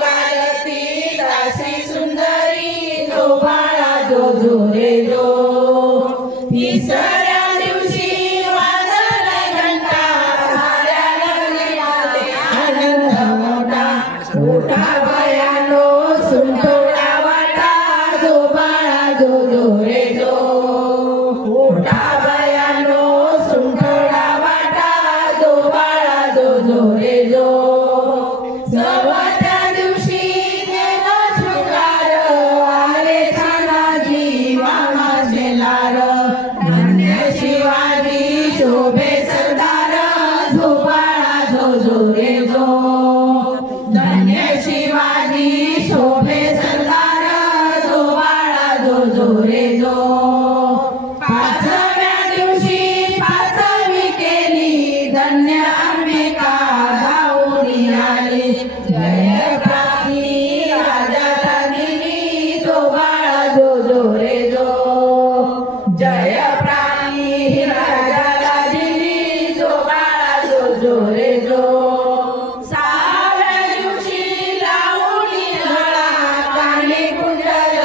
गायती दासी सुंदरी जो बाळा जो जो रे जो। तिसऱ्या दिवशी वाजला घंटा साऱ्या नगरीमध्ये आनंद मोठा। मोठा भयानो सुंठोडा वाटा जो बाळा जो जो रे जो। मोठा भयानो सुंठोडा वाटा जो बाळा जो जो रे जो। सर्वाच्या दिवशी गेला शुक्रार आले छानाजी मामाचे लार। धन्य शिवाजी शोभे सरदार जो बाळा जो जो रे जो। धन्य शिवाजी शोभे सरदार जो बाळा जो जो रे जो। पाचव्या दिवशी पाचवी केली धन्य अंबिका धावून आली। जय प्राप्ती राजाला दिली जो बाळा जो जो रे जो। जय प्राप्ती राजाला दिली जो बाळा जो जो रे जो। सहाव्या दिवशी लावणी गळा कानी कुंडल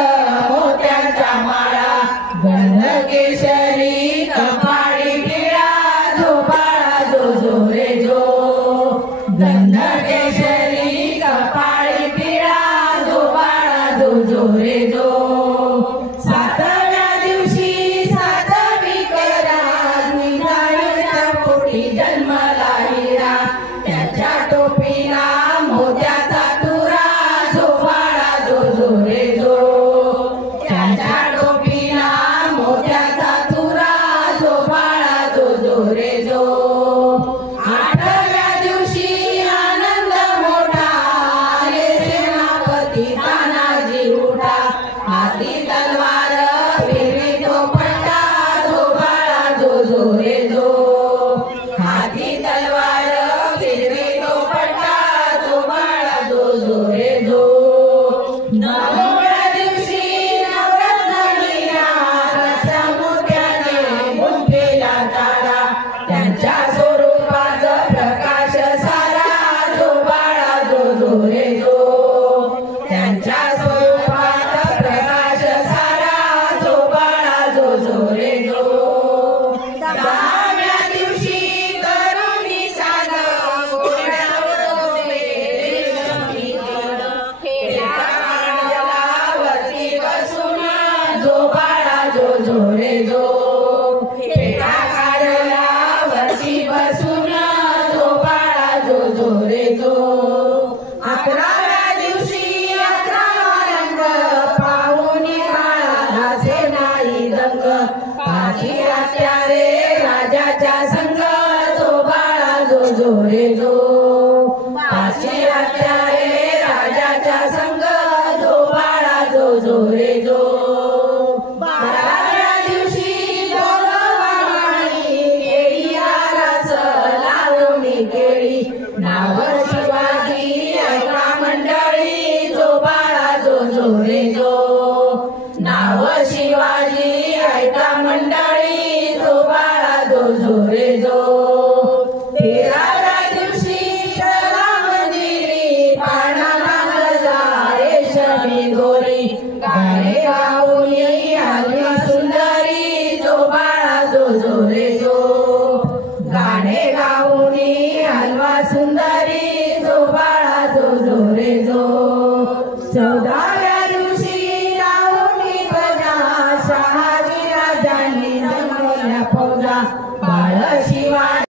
मोत्याचा माळा। गंध केशरी कपाळी टिळा जो बाळा जो जो रे जो। गंध केशरी कपाळी टिळा जो बाळा जो जो रे जो। सातव्या दिवशी सातवी करा निजाईच्या पोटी जन्मला हिरा। त्याच्या टोपीला मोत्याचा तुरा जो बाळा जो जो रे जो। त्याच्या टोपीला मोत्याचा तुरा जो बाळा जो जो रे जो। आठव्या दिवशी आनंद मोठा आले सेनापती तानाजी उठा। हाती तलवार फिरवी तो पट्टा जो बाळा जो जो रे जो। हाती तलवार फिरवी तो पट्टा जो बाळा जो जो रे जो। नवव्या दिवशी नवरत्नगिऱ्या रच्या मोत्याने गुंफेला तारा। त्यांच्या स्वरूपाचा प्रकाश सारा जो बाळा जो जो रे जो। त्यांच्या स्वरूपाचा प्रकाश सारा जो बाळा जो जो रे जो। दहाव्या दिवशी करुणी साध घोड्यावर उभे रेशमी गड। खेळता कांजलावरती बसून जो बाळा जो जो रे जो। खेळता कांजलावरती बसून जो बाळा जो जो रे जो। अकराव्या दिवशी अकरावा रंग पाहुणी काळा असे नाही दंग। पाची हत्यारे राजाच्या संग जो बाळा जो जो रे जो। पाची हत्यारे राजाच्या संग जो बाळा जो जो रे जो। बाराव्या दिवशी बोलवाणी केळी रस लावणी केळी। नाव शिवाजी ऐका मंडळी जो बाळा जो जो रे जो। नाव शिवाजी ऐका मंडळी जो बाळा जो जो रे जो। तेराव्या दिवशी चला मंदिरी पाळणा बांधला रेशमी दोरी। गाणे गाऊनी हलवी सुंदरी जो बाळा जो जो रे जो। गाणे गाऊनी हलवा सुंदरी जो बाळा जो जो रे जो। 14